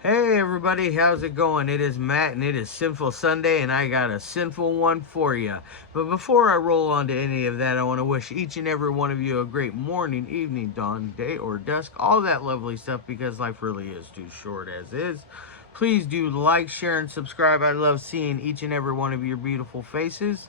Hey everybody, how's it going? It is Matt and it is Sinful Sunday and I got a sinful one for you. But before I roll on to any of that, I want to wish each and every one of you a great morning, evening, dawn, day, or dusk, all that lovely stuff because life really is too short as is. Please do like, share, and subscribe. I love seeing each and every one of your beautiful faces.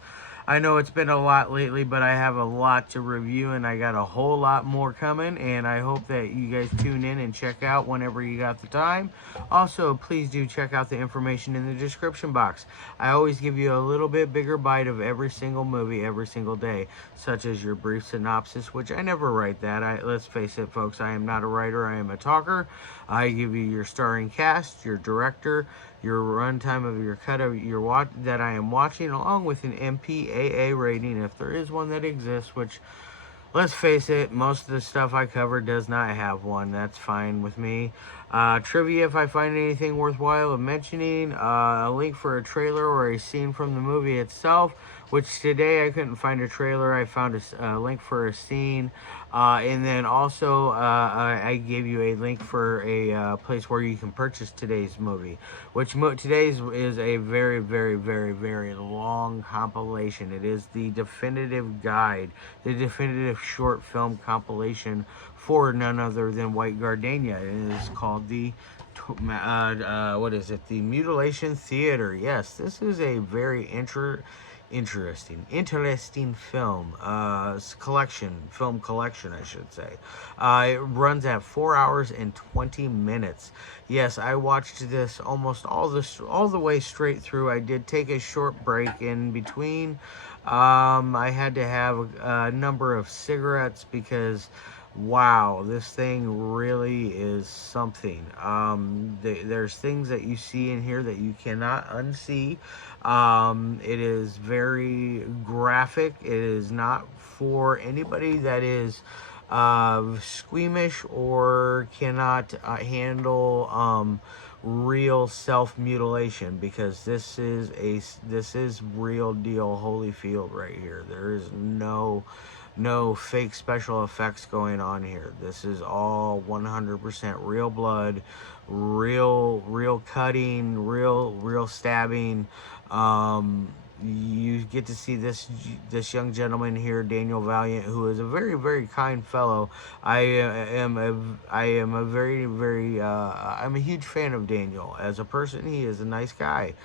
I know it's been a lot lately, but I have a lot to review and I got a whole lot more coming. And I hope that you guys tune in and check out whenever you got the time. Also, please do check out the information in the description box. I always give you a little bit bigger bite of every single movie every single day, such as your brief synopsis, which I never write that. Let's face it, folks, I am not a writer, I am a talker. I give you your starring cast, your director, your runtime of your cut of your watch that I am watching, along with an MPAA rating if there is one that exists, which let's face it, most of the stuff I cover does not have one. That's fine with me. Trivia, if I find anything worthwhile of mentioning, a link for a trailer or a scene from the movie itself, which today I couldn't find a trailer. I found a link for a scene. And then also, I gave you a link for a place where you can purchase today's movie, which today's is a very, very, very, very long compilation. It is the definitive guide, the definitive short film compilation for none other than White Gardenia. It is called the what is it? The Mutilation Theater. Yes, this is a very interesting film film collection, I should say. It runs at 4 hours and 20 minutes. Yes, I watched this almost all the way straight through. I did take a short break in between. I had to have a number of cigarettes because wow, this thing really is something. There's things that you see in here that you cannot unsee. It is very graphic. It is not for anybody that is squeamish or cannot handle real self mutilation, because this is real deal Holyfield right here. There is no fake special effects going on here. This is all 100% real blood, real cutting, real stabbing. You get to see this young gentleman here, Daniel Valient, who is a very kind fellow. I am a I'm a huge fan of Daniel as a person. He is a nice guy.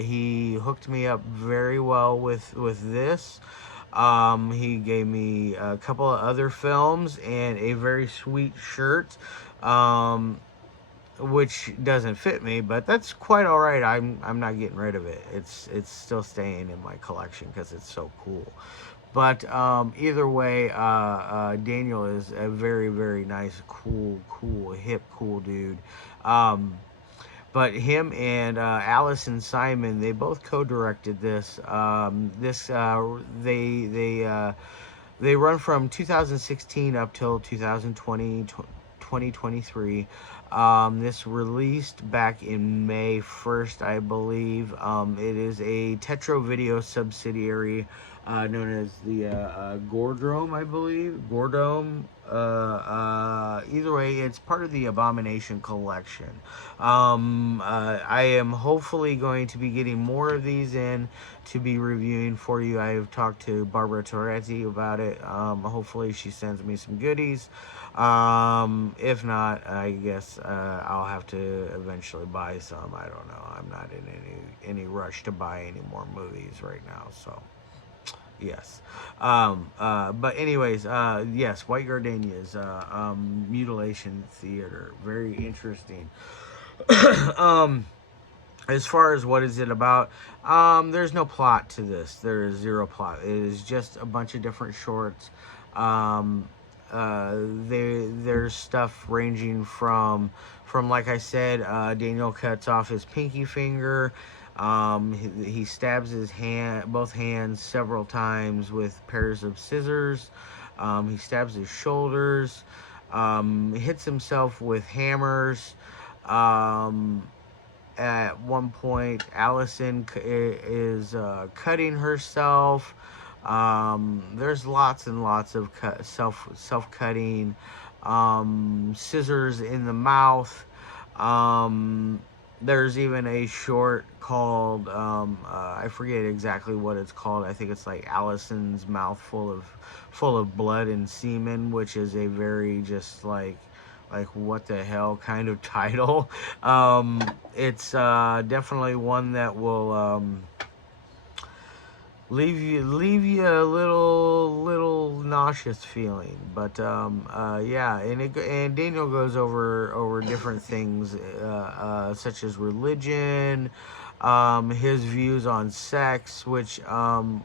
He hooked me up very well with this. He gave me a couple of other films and a very sweet shirt, which doesn't fit me, but that's quite all right. I'm not getting rid of it. It's still staying in my collection because it's so cool. But either way, Daniel is a very nice, cool, hip, cool dude. Um, but him and Allison Simon, they both co-directed this. They run from 2016 up till 2020, 2023. This released back in May 1st, I believe. It is a TetroVideo subsidiary known as the Gore, I believe. Gordome. Either way, it's part of the Abomination collection. I am hopefully going to be getting more of these in to be reviewing for you. I have talked to Barbara Toretti about it. Hopefully she sends me some goodies. If not, I guess I'll have to eventually buy some. I don't know. I'm not in any rush to buy any more movies right now, so yes. But anyways, yes, White Gardenia's Mutilation Theater, very interesting. um, as far as what is it about, there's no plot to this. There is zero plot. It is just a bunch of different shorts. Um, there's stuff ranging from like I said, Daniel cuts off his pinky finger. He stabs both hands several times with pairs of scissors. He stabs his shoulders. Hits himself with hammers. Um, at one point, Allison is cutting herself. There's lots and lots of self cutting, scissors in the mouth. There's even a short called I forget exactly what it's called. I think it's like Allison's mouth full of blood and semen, which is a very just like what the hell kind of title. It's definitely one that will leave you a little nauseous feeling. But yeah, and Daniel goes over different things such as religion, his views on sex, which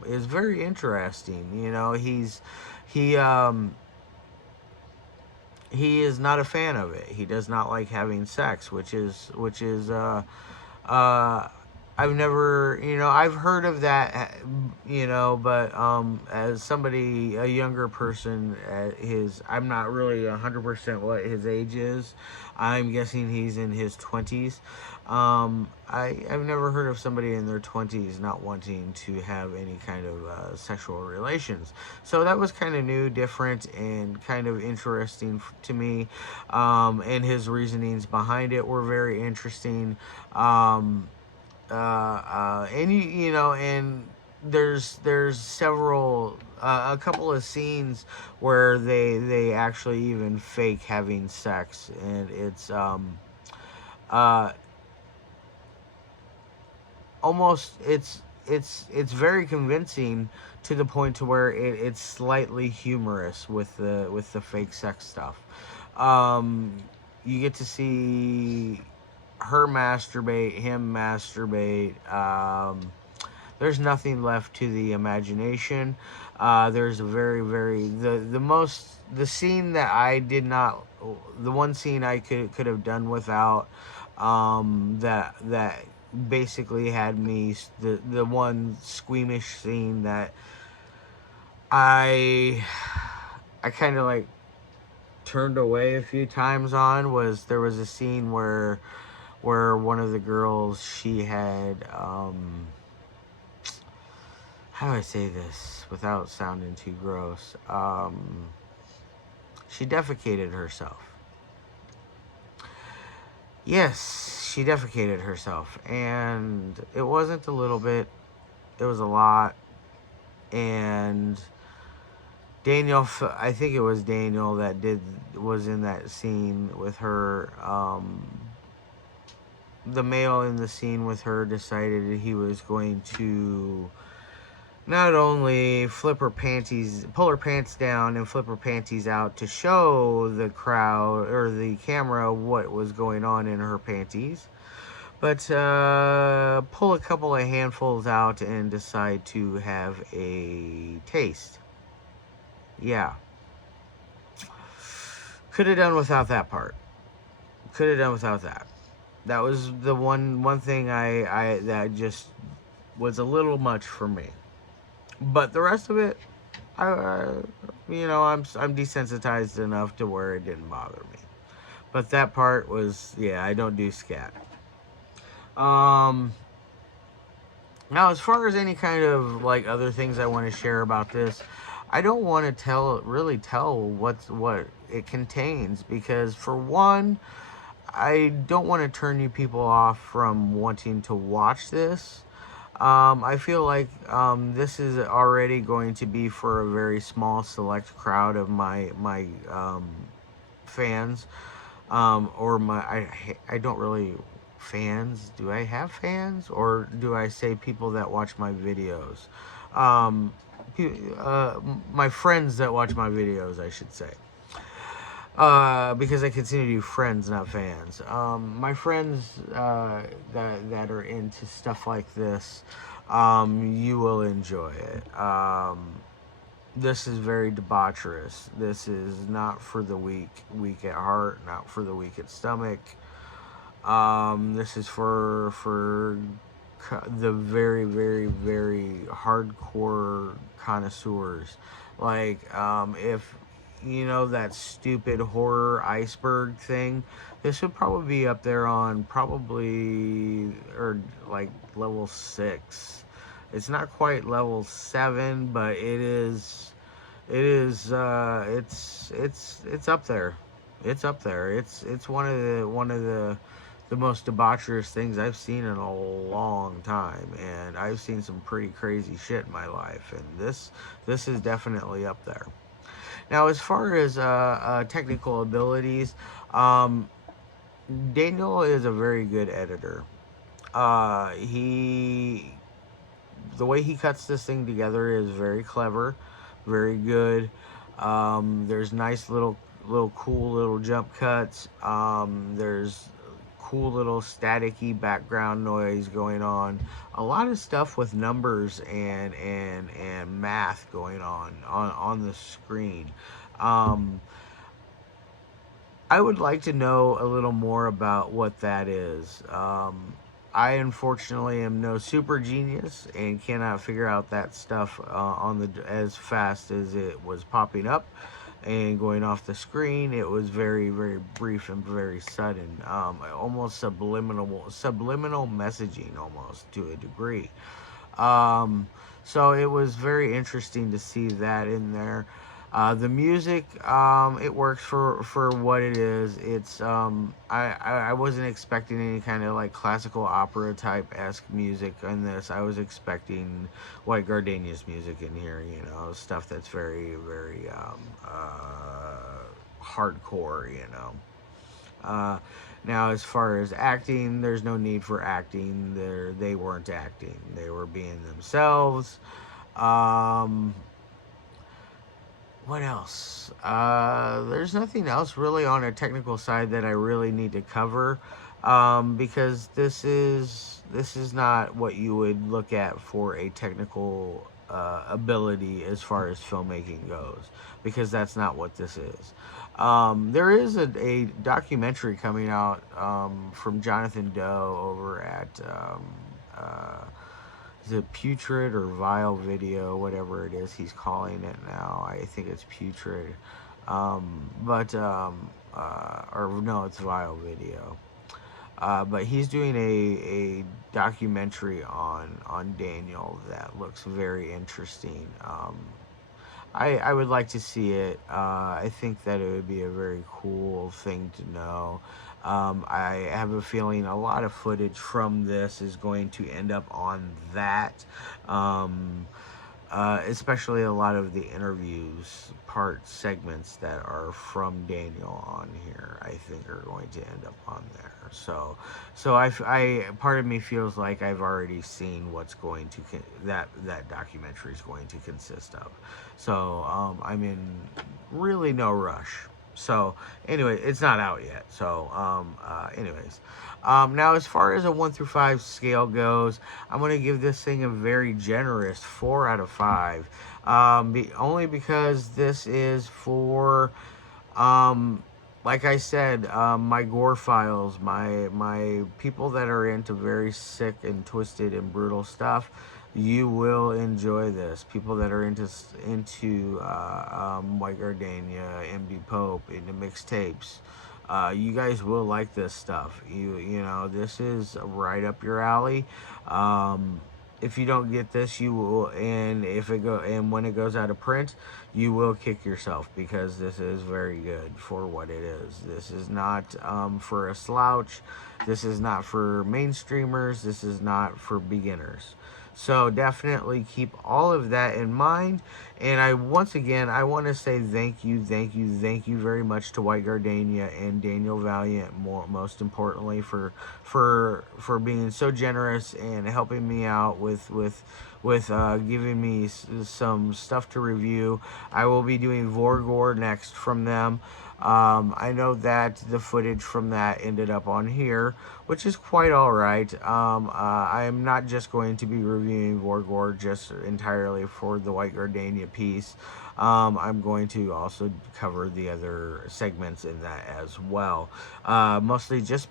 is very interesting. You know, he um he is not a fan of it. He does not like having sex, which is uh I've never, I've heard of that, but as somebody, a younger person, I'm not really 100% what his age is. I'm guessing he's in his 20s. I've never heard of somebody in their 20s not wanting to have any kind of sexual relations. So that was kind of new, different, and kind of interesting to me. And his reasonings behind it were very interesting. And and there's several a couple of scenes where they actually even fake having sex, and it's uh almost it's very convincing to the point to where it's slightly humorous with the fake sex stuff. um you get to see her masturbate, him masturbate. There's nothing left to the imagination. There's a very the scene that I did not, the one scene I could have done without. That basically had me, the one squeamish scene that I I kind of like turned away a few times on, was there was a scene where one of the girls, she had how do I say this without sounding too gross? She defecated herself. Yes, she defecated herself, and it wasn't a little bit, it was a lot. And Daniel, I think it was Daniel that was in that scene with her. The male in the scene with her decided he was going to not only pull her pants down and flip her panties out to show the crowd or the camera what was going on in her panties, but pull a couple of handfuls out and decide to have a taste. Yeah. Could have done without that part. Could have done without that. That was the one thing I that just was a little much for me. But the rest of it, I'm desensitized enough to where it didn't bother me. But that part was, yeah, I don't do scat. Now, as far as any kind of like other things I want to share about this, I don't want to really tell what it contains, because for one, I don't want to turn you people off from wanting to watch this. I feel like this is already going to be for a very small select crowd of my fans, or I don't really, fans. Do I have fans, or do I say people that watch my videos? Um, my friends that watch my videos, I should say. Because I consider you friends, not fans. My friends that are into stuff like this, you will enjoy it. This is very debaucherous. This is not for the weak at heart, not for the weak at stomach. This is for the very hardcore connoisseurs. Like, if you know that stupid horror iceberg thing, this would probably be up there on probably, or like level 6. It's not quite level 7, but it's up there. It's up there. It's one of the the most debaucherous things I've seen in a long time, and I've seen some pretty crazy shit in my life, and this is definitely up there. Now, as far as technical abilities, um, Daniel is a very good editor. He The way he cuts this thing together is very clever, very good. There's nice little cool little jump cuts. There's cool little staticky background noise going on. A lot of stuff with numbers and math going on the screen. Um, I would like to know a little more about what that is. I unfortunately am no super genius and cannot figure out that stuff on the as fast as it was popping up and going off the screen. It was very brief and very sudden, almost subliminal messaging almost to a degree. Um, so it was very interesting to see that in there. The music, it works for what it is. It's I wasn't expecting any kind of like classical opera type esque music in this. I was expecting White Gardenia's music in here. You know, stuff that's very hardcore. You know. Uh, Now, as far as acting, there's no need for acting. They weren't acting; they were being themselves. Um, what else? There's nothing else really on a technical side that I really need to cover, because this is not what you would look at for a technical ability as far as filmmaking goes, because that's not what this is. There is a documentary coming out from Jonathan Doe over at uh, is it Putrid or Vile Video, whatever it is he's calling it now. I think it's Putrid. Or no, it's Vile Video. But he's doing a documentary on Daniel that looks very interesting. I would like to see it. I think that it would be a very cool thing to know. I have a feeling a lot of footage from this is going to end up on that. Um, Especially a lot of the interviews part segments that are from Daniel on here, I think are going to end up on there. So part of me feels like I've already seen what's going to that documentary is going to consist of. So I'm in really no rush. So anyway, it's not out yet. So anyways, now as far as a 1 through 5 scale goes, I'm going to give this thing a very generous 4 out of 5. Only because this is for, um, like I said, my gore files, my people that are into very sick and twisted and brutal stuff. You will enjoy this. People that are into White Gardenia, MD Pope, into mixtapes. You guys will like this stuff. You know, this is right up your alley. If you don't get this, you will, and when it goes out of print, you will kick yourself, because this is very good for what it is. This is not for a slouch. This is not for mainstreamers. This is not for beginners. So definitely keep all of that in mind. And once again, I want to say thank you very much to White Gardenia and Daniel Valient, most importantly, for being so generous and helping me out with giving me some stuff to review. I will be doing Vore Gore next from them. I know that the footage from that ended up on here, which is quite alright. I am not just going to be reviewing Vore Gore just entirely for the White Gardenia piece. I'm going to also cover the other segments in that as well. Mostly just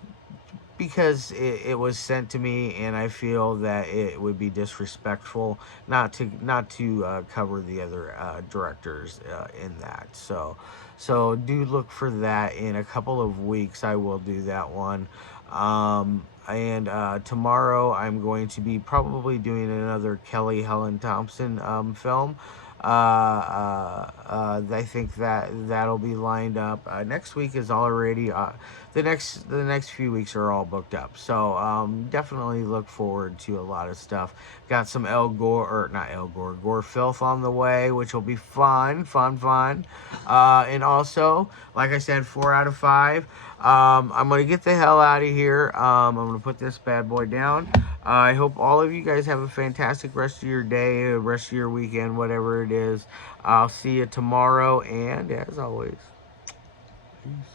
because it was sent to me, and I feel that it would be disrespectful not to cover the other directors in that. So do look for that in a couple of weeks. I will do that one. And tomorrow I'm going to be probably doing another Kelly Helen Thompson film. I think that'll be lined up. Next week is already the next few weeks are all booked up. So definitely look forward to a lot of stuff. Got some Gore filth on the way, which will be fun. And also, like I said, 4 out of 5. I'm gonna get the hell out of here. I'm gonna put this bad boy down. I hope all of you guys have a fantastic rest of your day, rest of your weekend, whatever it is. I'll see you tomorrow, and as always, peace.